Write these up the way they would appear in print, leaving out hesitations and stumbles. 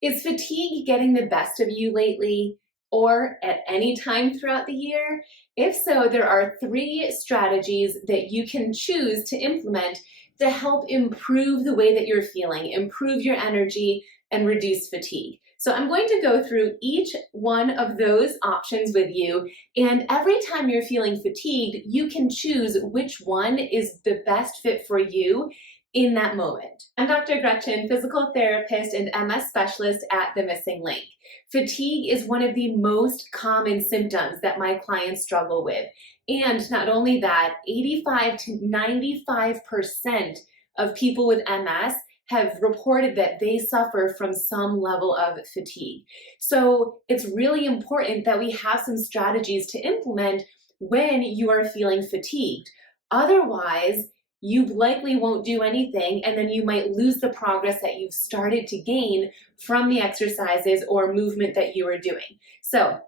Is fatigue getting the best of you lately or at any time throughout the year? If so, there are 3 strategies that you can choose to implement to help improve the way that you're feeling, improve your energy, and reduce fatigue. So I'm going to go through each one of those options with you, and every time you're feeling fatigued, you can choose which one is the best fit for you in that moment. I'm Dr. Gretchen, physical therapist and MS specialist at The Missing Link. Fatigue is one of the most common symptoms that my clients struggle with. And not only that, 85 to 95% of people with MS have reported that they suffer from some level of fatigue. So it's really important that we have some strategies to implement when you are feeling fatigued. Otherwise, you likely won't do anything, and then you might lose the progress that you've started to gain from the exercises or movement that you are doing. So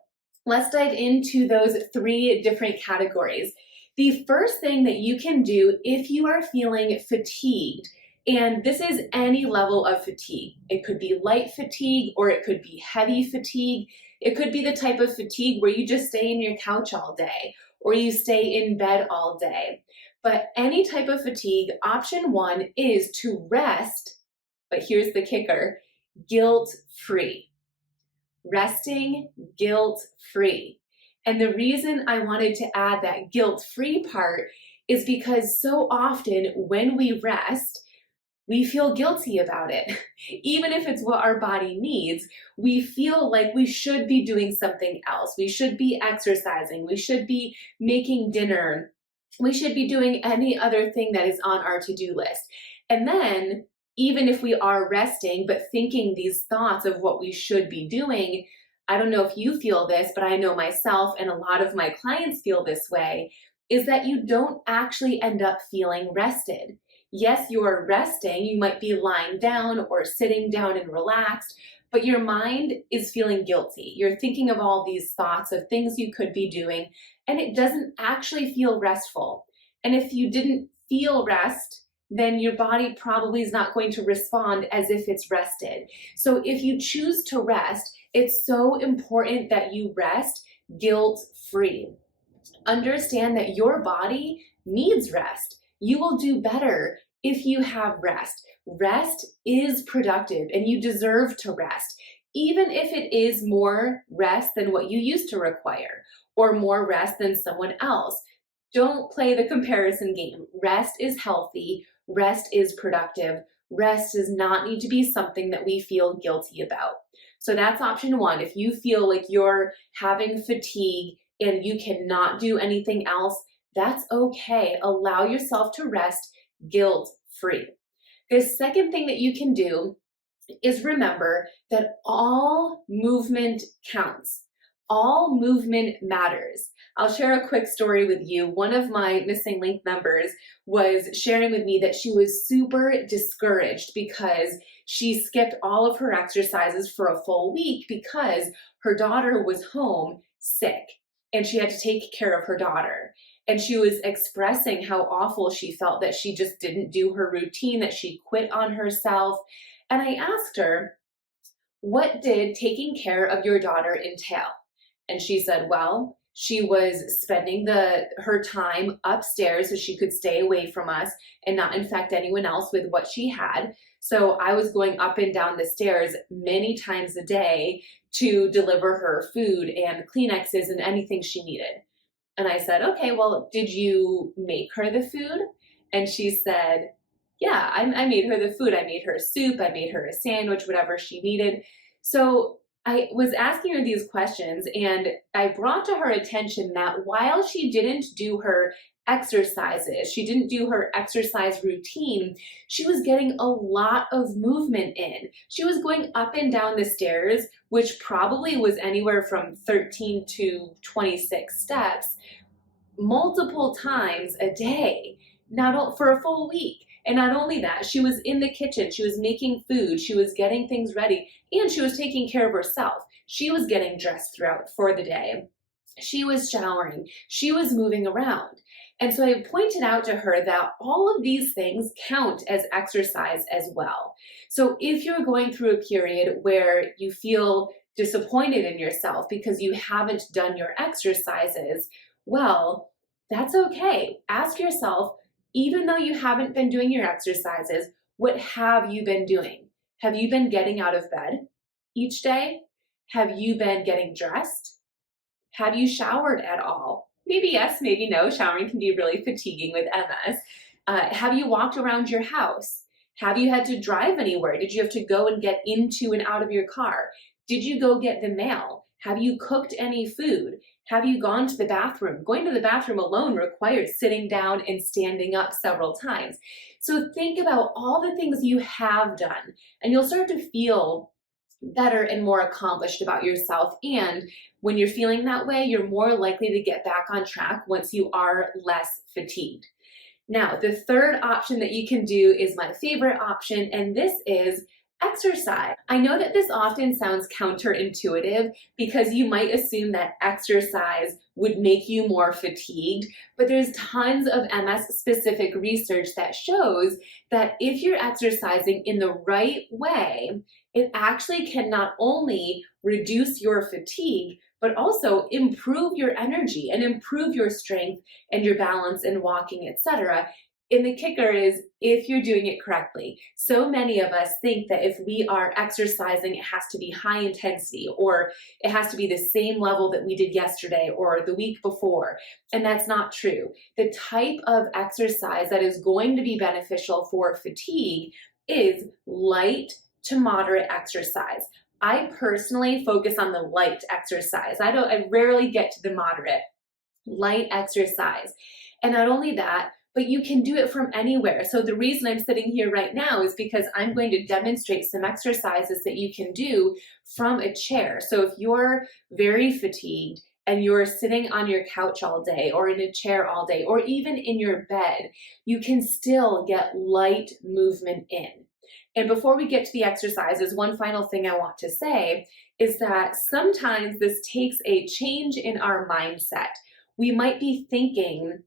let's dive into those 3 different categories. The first thing that you can do if you are feeling fatigued, and this is any level of fatigue. It could be light fatigue or it could be heavy fatigue. It could be the type of fatigue where you just stay in your couch all day or you stay in bed all day. But any type of fatigue, option 1 is to rest, but here's the kicker, guilt-free. Resting guilt-free. And the reason I wanted to add that guilt-free part is because so often when we rest, we feel guilty about it. Even if it's what our body needs, we feel like we should be doing something else. We should be exercising. We should be making dinner. We should be doing any other thing that is on our to-do list. And then, even if we are resting, but thinking these thoughts of what we should be doing, I don't know if you feel this, but I know myself and a lot of my clients feel this way, is that you don't actually end up feeling rested. Yes, you're resting, you might be lying down or sitting down and relaxed, but your mind is feeling guilty. You're thinking of all these thoughts of things you could be doing, and it doesn't actually feel restful. And if you didn't feel rest, then your body probably is not going to respond as if it's rested. So if you choose to rest, it's so important that you rest guilt-free. Understand that your body needs rest. You will do better if you have rest. Rest is productive and you deserve to rest, even if it is more rest than what you used to require or more rest than someone else. Don't play the comparison game. Rest is healthy. Rest is productive. Rest does not need to be something that we feel guilty about. So that's option 1. If you feel like you're having fatigue and you cannot do anything else, that's okay. Allow yourself to rest guilt-free. The second thing that you can do is remember that all movement counts. All movement matters. I'll share a quick story with you. One of my Missing Link members was sharing with me that she was super discouraged because she skipped all of her exercises for a full week because her daughter was home sick and she had to take care of her daughter. And she was expressing how awful she felt that she just didn't do her routine, that she quit on herself. And I asked her, what did taking care of your daughter entail? And she said, well, she was spending her time upstairs so she could stay away from us and not infect anyone else with what she had. So I was going up and down the stairs many times a day to deliver her food and Kleenexes and anything she needed. And I said, okay, well, did you make her the food? And she said, yeah, I made her the food. I made her soup. I made her a sandwich, whatever she needed. So I was asking her these questions and I brought to her attention that while she didn't do her exercises, she didn't do her exercise routine, she was getting a lot of movement in. She was going up and down the stairs, which probably was anywhere from 13 to 26 steps, multiple times a day, for a full week. And not only that, she was in the kitchen, she was making food, she was getting things ready, and she was taking care of herself. She was getting dressed throughout for the day. she was showering, she was moving around. And so I pointed out to her that all of these things count as exercise as well. So if you're going through a period where you feel disappointed in yourself because you haven't done your exercises, well, that's okay. Ask yourself, even though you haven't been doing your exercises, what have you been doing? Have you been getting out of bed each day? Have you been getting dressed? Have you showered at all? Maybe yes, maybe no. Showering can be really fatiguing with MS. Have you walked around your house? Have you had to drive anywhere? Did you have to go and get into and out of your car? Did you go get the mail? Have you cooked any food? Have you gone to the bathroom? Going to the bathroom alone requires sitting down and standing up several times. So think about all the things you have done, and you'll start to feel better and more accomplished about yourself. And when you're feeling that way, you're more likely to get back on track once you are less fatigued. Now, the third option that you can do is my favorite option, and this is exercise. I know that this often sounds counterintuitive because you might assume that exercise would make you more fatigued, but there's tons of MS-specific research that shows that if you're exercising in the right way, it actually can not only reduce your fatigue, but also improve your energy and improve your strength and your balance in walking, etc. And the kicker is if you're doing it correctly. So many of us think that if we are exercising, it has to be high intensity, or it has to be the same level that we did yesterday or the week before. And that's not true. The type of exercise that is going to be beneficial for fatigue is light to moderate exercise. I personally focus on the light exercise. I rarely get to the moderate. Light exercise. And not only that, but you can do it from anywhere. So the reason I'm sitting here right now is because I'm going to demonstrate some exercises that you can do from a chair. So if you're very fatigued and you're sitting on your couch all day or in a chair all day or even in your bed, you can still get light movement in. And before we get to the exercises, one final thing I want to say is that sometimes this takes a change in our mindset. We might be thinking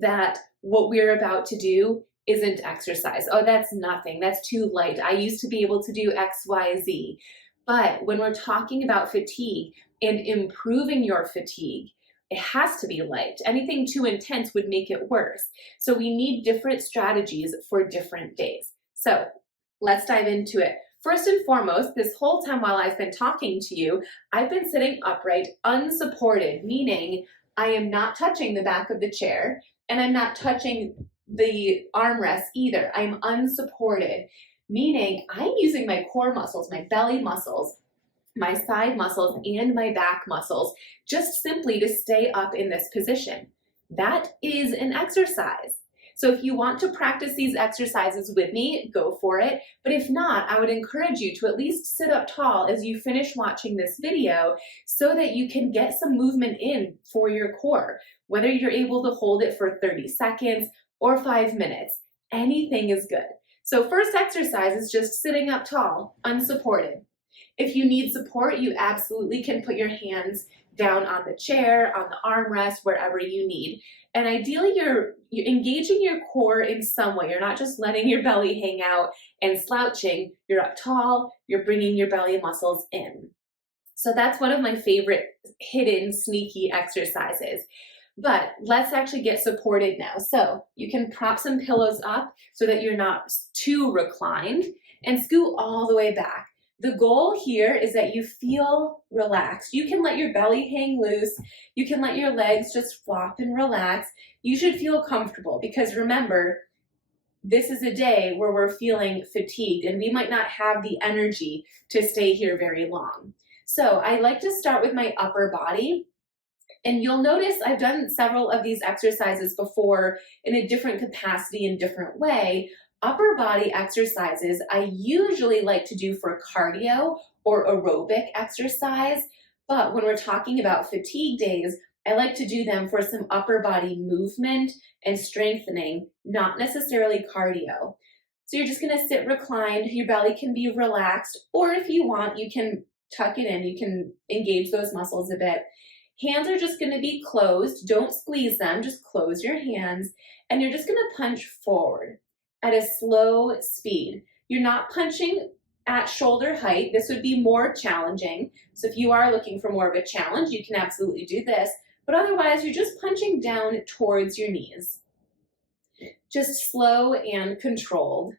that what we're about to do isn't exercise. Oh, that's nothing. That's too light. I used to be able to do X, Y, Z. But when we're talking about fatigue and improving your fatigue, it has to be light. Anything too intense would make it worse. So we need different strategies for different days. So let's dive into it. First and foremost, this whole time while I've been talking to you, I've been sitting upright, unsupported, meaning I am not touching the back of the chair and I'm not touching the armrest either. I'm unsupported, meaning I'm using my core muscles, my belly muscles, my side muscles, and my back muscles just simply to stay up in this position. That is an exercise. So if you want to practice these exercises with me, go for it. But if not, I would encourage you to at least sit up tall as you finish watching this video so that you can get some movement in for your core. Whether you're able to hold it for 30 seconds or 5 minutes, anything is good. So first exercise is just sitting up tall, unsupported. If you need support, you absolutely can put your hands down on the chair, on the armrest, wherever you need. And ideally, you're engaging your core in some way. You're not just letting your belly hang out and slouching. You're up tall, you're bringing your belly muscles in. So that's one of my favorite hidden, sneaky exercises. But let's actually get supported now. So you can prop some pillows up so that you're not too reclined and scoot all the way back. The goal here is that you feel relaxed. You can let your belly hang loose. You can let your legs just flop and relax. You should feel comfortable because remember, this is a day where we're feeling fatigued and we might not have the energy to stay here very long. So I like to start with my upper body. And you'll notice I've done several of these exercises before in a different capacity and different way. Upper body exercises I usually like to do for cardio or aerobic exercise, but when we're talking about fatigue days, I like to do them for some upper body movement and strengthening, not necessarily cardio. So you're just gonna sit reclined, your belly can be relaxed, or if you want, you can tuck it in, you can engage those muscles a bit. Hands are just going to be closed. Don't squeeze them, just close your hands, and you're just going to punch forward at a slow speed. You're not punching at shoulder height. This would be more challenging. So if you are looking for more of a challenge, you can absolutely do this. But otherwise, you're just punching down towards your knees. Just slow and controlled.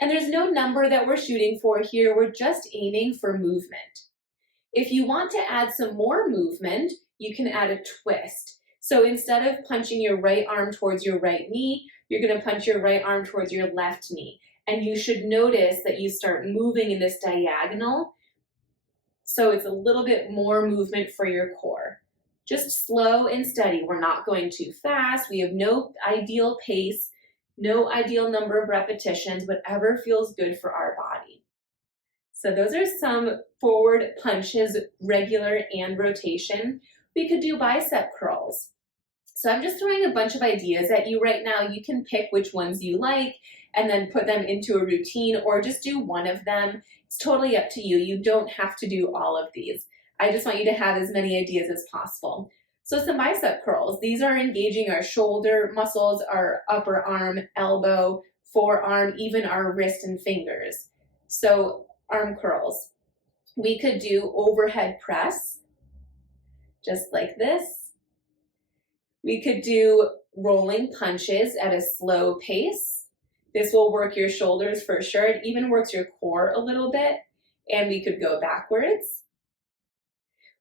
And there's no number that we're shooting for here. We're just aiming for movement. If you want to add some more movement, you can add a twist. So instead of punching your right arm towards your right knee, you're going to punch your right arm towards your left knee. And you should notice that you start moving in this diagonal. So it's a little bit more movement for your core. Just slow and steady. We're not going too fast. We have no ideal pace, no ideal number of repetitions, whatever feels good for our body. So those are some forward punches, regular and rotation. We could do bicep curls. So I'm just throwing a bunch of ideas at you right now. You can pick which ones you like and then put them into a routine or just do one of them. It's totally up to you. You don't have to do all of these. I just want you to have as many ideas as possible. So some bicep curls. These are engaging our shoulder muscles, our upper arm, elbow, forearm, even our wrist and fingers. So arm curls. We could do overhead press, just like this. We could do rolling punches at a slow pace. This will work your shoulders for sure. It even works your core a little bit. And we could go backwards.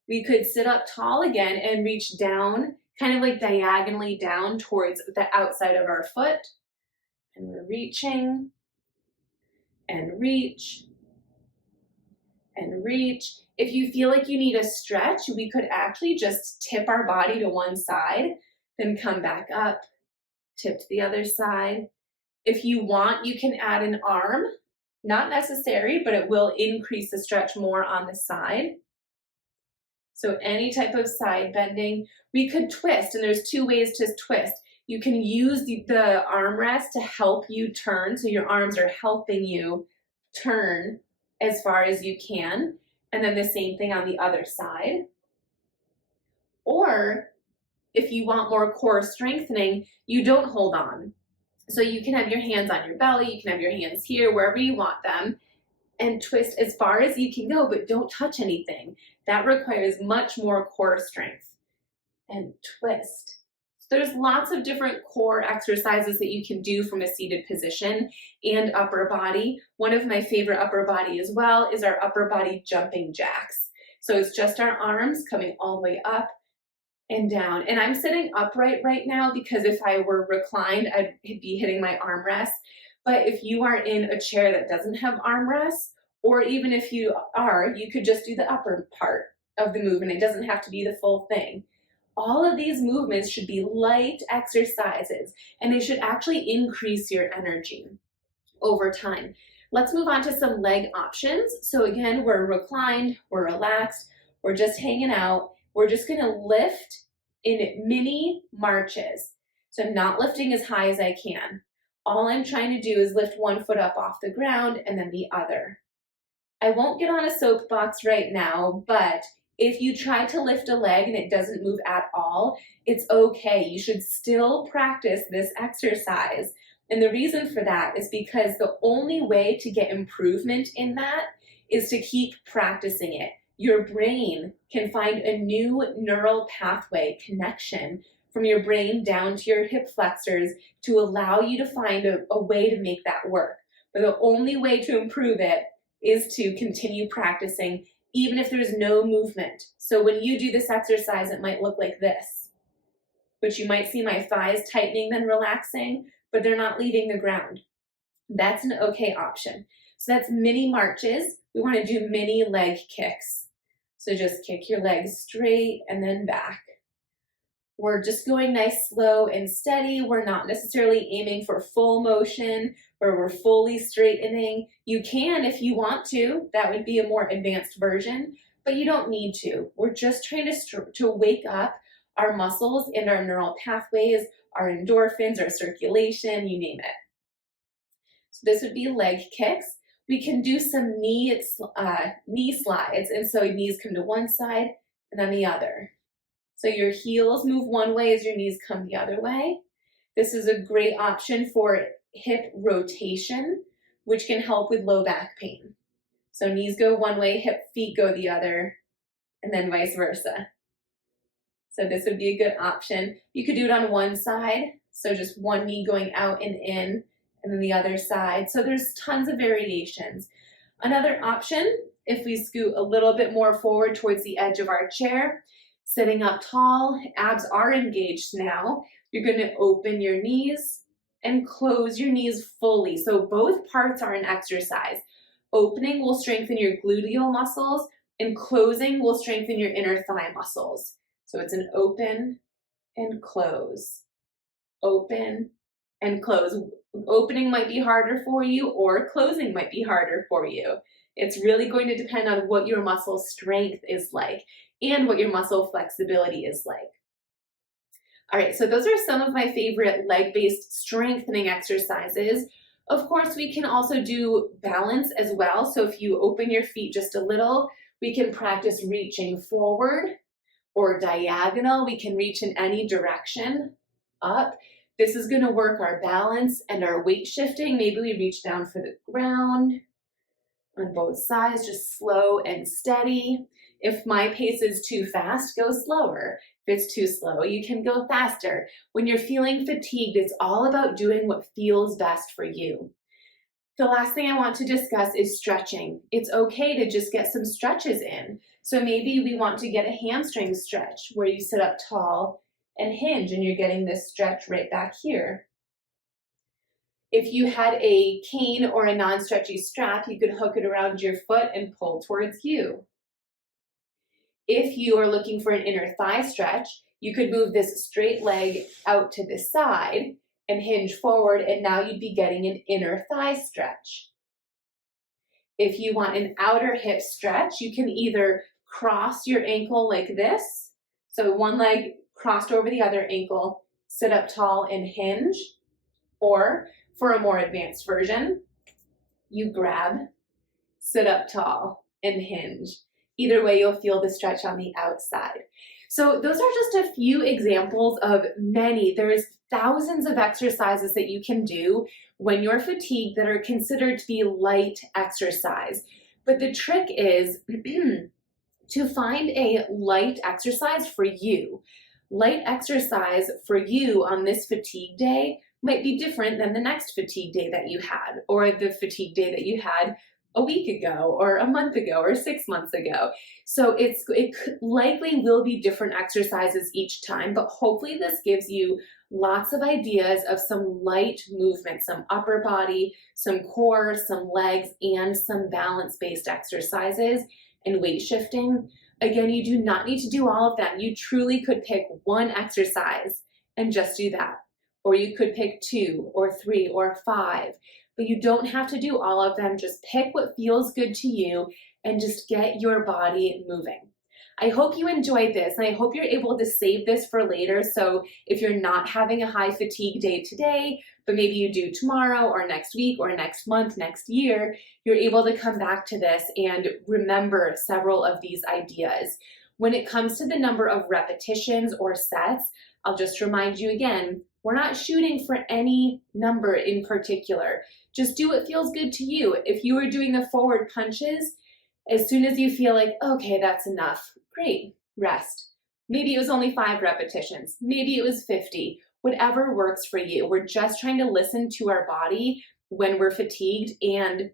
We could sit up tall again and reach down, kind of like diagonally down towards the outside of our foot. And we're reaching and reach and reach. If you feel like you need a stretch, we could actually just tip our body to one side, then come back up, tip to the other side. If you want, you can add an arm. Not necessary, but it will increase the stretch more on the side. So any type of side bending. We could twist, and there's two ways to twist. You can use the armrest to help you turn, so your arms are helping you turn as far as you can, and then the same thing on the other side. Or if you want more core strengthening, you don't hold on. So you can have your hands on your belly, you can have your hands here, wherever you want them, and twist as far as you can go, but don't touch anything. That requires much more core strength. And twist. So there's lots of different core exercises that you can do from a seated position and upper body. One of my favorite upper body as well is our upper body jumping jacks. So it's just our arms coming all the way up and down. And I'm sitting upright right now because if I were reclined, I'd be hitting my armrest. But if you are in a chair that doesn't have armrests, or even if you are, you could just do the upper part of the movement. It doesn't have to be the full thing. All of these movements should be light exercises, and they should actually increase your energy over time. Let's move on to some leg options. So again, we're reclined, we're relaxed, we're just hanging out. We're just gonna lift in mini marches. So I'm not lifting as high as I can. All I'm trying to do is lift one foot up off the ground and then the other. I won't get on a soapbox right now, but if you try to lift a leg and it doesn't move at all, it's okay. You should still practice this exercise. And the reason for that is because the only way to get improvement in that is to keep practicing it. Your brain can find a new neural pathway connection from your brain down to your hip flexors to allow you to find a way to make that work. But the only way to improve it is to continue practicing, even if there's no movement. So when you do this exercise, it might look like this. But you might see my thighs tightening then relaxing, but they're not leaving the ground. That's an okay option. So that's mini marches. We want to do mini leg kicks. So just kick your legs straight and then back. We're just going nice, slow and steady. We're not necessarily aiming for full motion where we're fully straightening. You can if you want to. That would be a more advanced version, but you don't need to. We're just trying to wake up our muscles and our neural pathways, our endorphins, our circulation, you name it. So this would be leg kicks. We can do some knee slides, and so knees come to one side and then the other. So your heels move one way as your knees come the other way. This is a great option for hip rotation, which can help with low back pain. So knees go one way, feet go the other, and then vice versa. So this would be a good option. You could do it on one side, so just one knee going out and in, and then the other side. So there's tons of variations. Another option, if we scoot a little bit more forward towards the edge of our chair, sitting up tall, abs are engaged now. You're going to open your knees and close your knees fully. So both parts are an exercise. Opening will strengthen your gluteal muscles, and closing will strengthen your inner thigh muscles. So it's an open and close, open and close. Opening might be harder for you, or closing might be harder for you. It's really going to depend on what your muscle strength is like and what your muscle flexibility is like. All right, so those are some of my favorite leg-based strengthening exercises. Of course, we can also do balance as well. So if you open your feet just a little, we can practice reaching forward or diagonal. We can reach in any direction, up. This is going to work our balance and our weight shifting. Maybe we reach down for the ground on both sides, just slow and steady. If my pace is too fast, go slower. If it's too slow, you can go faster. When you're feeling fatigued, it's all about doing what feels best for you. The last thing I want to discuss is stretching. It's okay to just get some stretches in. So maybe we want to get a hamstring stretch where you sit up tall and hinge, and you're getting this stretch right back here. If you had a cane or a non-stretchy strap, you could hook it around your foot and pull towards you. If you are looking for an inner thigh stretch, you could move this straight leg out to the side and hinge forward, and now you'd be getting an inner thigh stretch. If you want an outer hip stretch, you can either cross your ankle like this, so one leg crossed over the other ankle, sit up tall and hinge, or for a more advanced version, you grab, sit up tall, and hinge. Either way, you'll feel the stretch on the outside. So those are just a few examples of many. There's thousands of exercises that you can do when you're fatigued that are considered to be light exercise. But the trick is to find a light exercise for you. Light exercise for you on this fatigue day might be different than the next fatigue day that you had, or the fatigue day that you had a week ago, or a month ago, or 6 months ago. So it likely will be different exercises each time, but hopefully this gives you lots of ideas of some light movement, some upper body, some core, some legs, and some balance-based exercises and weight shifting. Again, you do not need to do all of them. You truly could pick one exercise and just do that. Or you could pick 2 or 3 or 5. But you don't have to do all of them. Just pick what feels good to you and just get your body moving. I hope you enjoyed this, and I hope you're able to save this for later. So if you're not having a high fatigue day today, but maybe you do tomorrow or next week or next month, next year, you're able to come back to this and remember several of these ideas. When it comes to the number of repetitions or sets, I'll just remind you again, we're not shooting for any number in particular. Just do what feels good to you. If you were doing the forward punches, as soon as you feel like, okay, that's enough, great, rest. Maybe it was only 5 repetitions. Maybe it was 50. Whatever works for you. We're just trying to listen to our body when we're fatigued and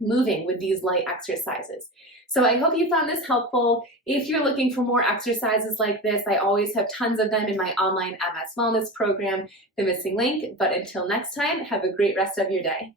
moving with these light exercises. So I hope you found this helpful. If you're looking for more exercises like this, I always have tons of them in my online MS Wellness program, The Missing Link. But until next time, have a great rest of your day.